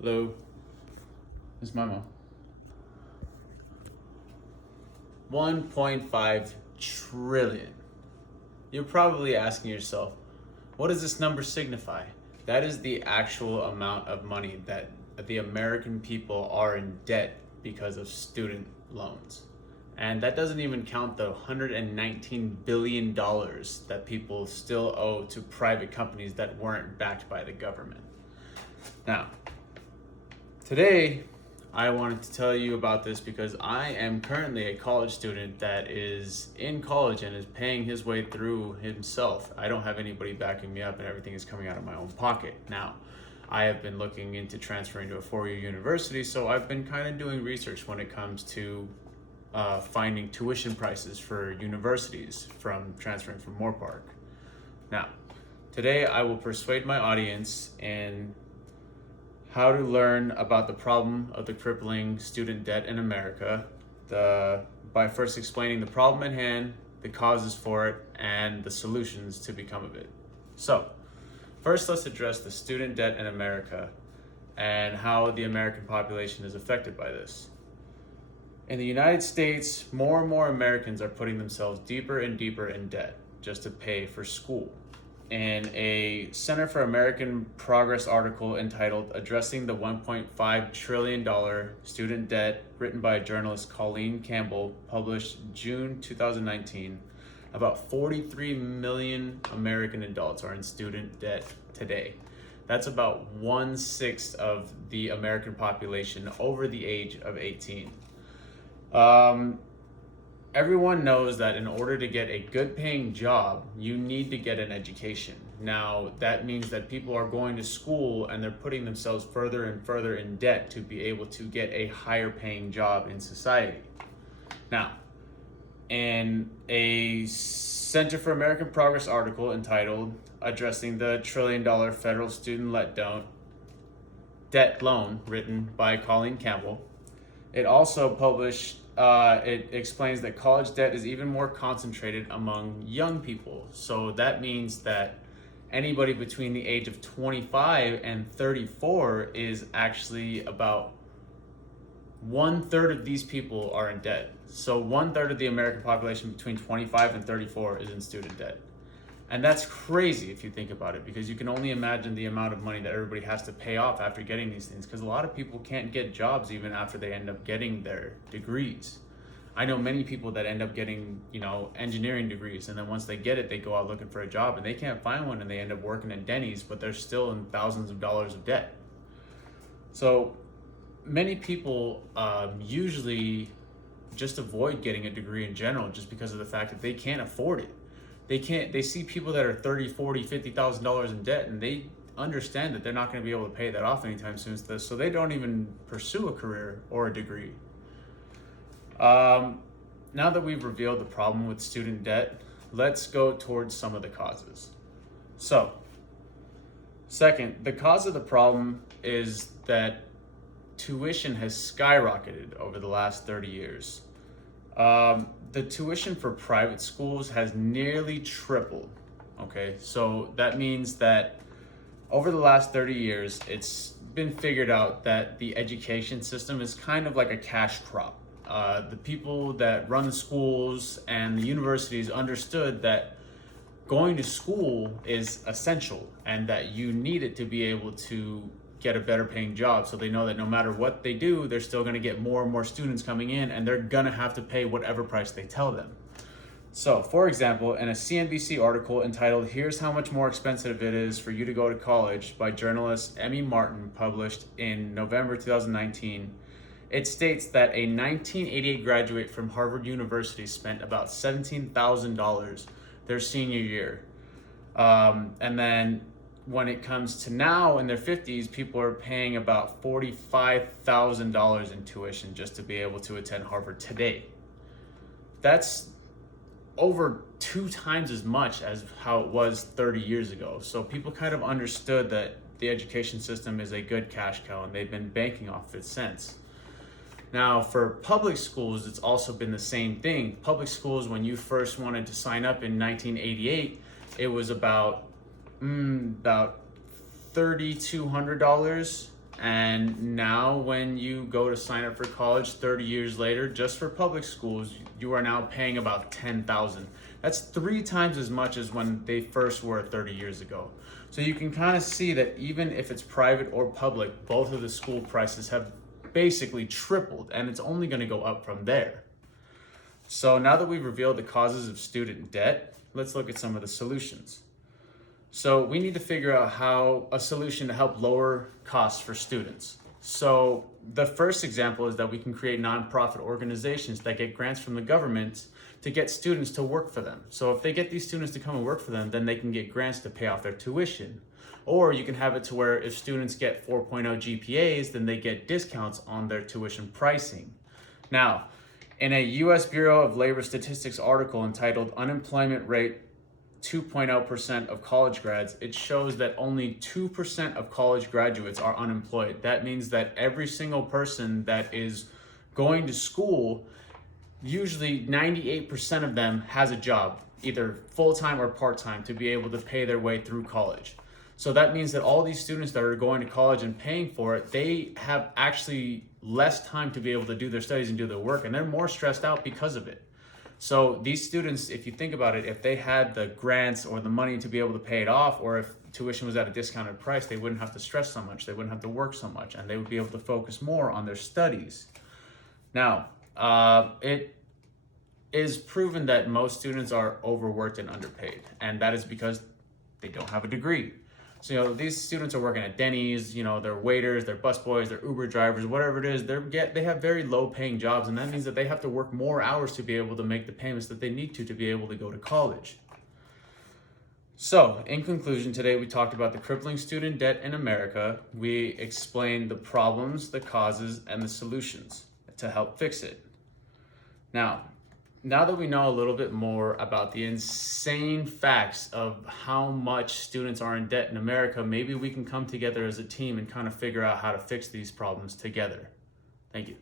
Hello, this is my mom. 1.5 trillion. You're probably asking yourself, what does this number signify? That is the actual amount of money that the American people are in debt because of student loans. And that doesn't even count the $119 billion that people still owe to private companies that weren't backed by the government. Now, today, I wanted to tell you about this because I am currently a college student that is in college and is paying his way through himself. I don't have anybody backing me up and everything is coming out of my own pocket. Now, I have been looking into transferring to a four-year university, so I've been kind of doing research when it comes to finding tuition prices for universities from transferring from Moorpark. Now, today I will persuade my audience in how to learn about the problem of the crippling student debt in America by first explaining the problem at hand, the causes for it, and the solutions to become of it. So, first let's address the student debt in America and how the American population is affected by this. In the United States, more and more Americans are putting themselves deeper and deeper in debt just to pay for school. In a Center for American Progress article entitled Addressing the $1.5 trillion Student Debt, written by journalist Colleen Campbell, published June 2019, about 43 million American adults are in student debt today. That's about 1/6 of the American population over the age of 18. Everyone knows that in order to get a good paying job, you need to get an education. Now, that means that people are going to school and they're putting themselves further and further in debt to be able to get a higher paying job in society. Now, in a Center for American Progress article entitled Addressing the $1 trillion Federal Student Debt Loan, written by Colleen Campbell, it also published it explains that college debt is even more concentrated among young people. So that means that anybody between the age of 25 and 34 is actually about 1/3 of these people are in debt. So 1/3 of the American population between 25 and 34 is in student debt. And that's crazy if you think about it, because you can only imagine the amount of money that everybody has to pay off after getting these things, because a lot of people can't get jobs even after they end up getting their degrees. I know many people that end up getting, engineering degrees, and then once they get it, they go out looking for a job and they can't find one and they end up working at Denny's, but they're still in thousands of dollars of debt. So many people usually just avoid getting a degree in general just because of the fact that they can't afford it. They see people that are $30, $40, $50,000 in debt, and they understand that they're not going to be able to pay that off anytime soon, so they don't even pursue a career or a degree. Now that we've revealed the problem with student debt, let's go towards some of the causes. So, second, the cause of the problem is that tuition has skyrocketed over the last 30 years. The tuition for private schools has nearly tripled. Okay, so that means that over the last 30 years, it's been figured out that the education system is kind of like a cash crop. The people that run the schools and the universities understood that going to school is essential and that you need it to be able to get a better paying job, so they know that no matter what they do, they're still going to get more and more students coming in, and they're going to have to pay whatever price they tell them. So, for example, in a CNBC article entitled Here's How Much More Expensive It Is for You to Go to College by journalist Emmy Martin, published in November 2019, it states that a 1988 graduate from Harvard University spent about $17,000 their senior year. And then when it comes to now in their 50s, people are paying about $45,000 in tuition just to be able to attend Harvard today. That's over 2 times as much as how it was 30 years ago. So people kind of understood that the education system is a good cash cow, and they've been banking off it since. Now, for public schools, it's also been the same thing. Public schools, when you first wanted to sign up in 1988, it was about $3,200 And now when you go to sign up for college 30 years later, just for public schools, you are now paying about $10,000. That's 3 times as much as when they first were 30 years ago. So you can kind of see that even if it's private or public, both of the school prices have basically tripled, and it's only going to go up from there. So now that we've revealed the causes of student debt, let's look at some of the solutions. So we need to figure out how a solution to help lower costs for students. So the first example is that we can create nonprofit organizations that get grants from the government to get students to work for them. So if they get these students to come and work for them, then they can get grants to pay off their tuition. Or you can have it to where if students get 4.0 GPAs, then they get discounts on their tuition pricing. Now, in a US Bureau of Labor Statistics article entitled Unemployment Rate 2.0% of college grads, it shows that only 2% of college graduates are unemployed. That means that every single person that is going to school, usually 98% of them has a job, either full-time or part-time, to be able to pay their way through college. So that means that all these students that are going to college and paying for it, they have actually less time to be able to do their studies and do their work, and they're more stressed out because of it. So these students, if you think about it, if they had the grants or the money to be able to pay it off, or if tuition was at a discounted price, they wouldn't have to stress so much, they wouldn't have to work so much, and they would be able to focus more on their studies. Now, it is proven that most students are overworked and underpaid, and that is because they don't have a degree. So, these students are working at Denny's, they're waiters, they're busboys, they're Uber drivers, whatever it is, they have very low paying jobs, and that means that they have to work more hours to be able to make the payments that they need to be able to go to college. So, in conclusion, today we talked about the crippling student debt in America. We explained the problems, the causes, and the solutions to help fix it. Now that we know a little bit more about the insane facts of how much students are in debt in America, maybe we can come together as a team and kind of figure out how to fix these problems together. Thank you.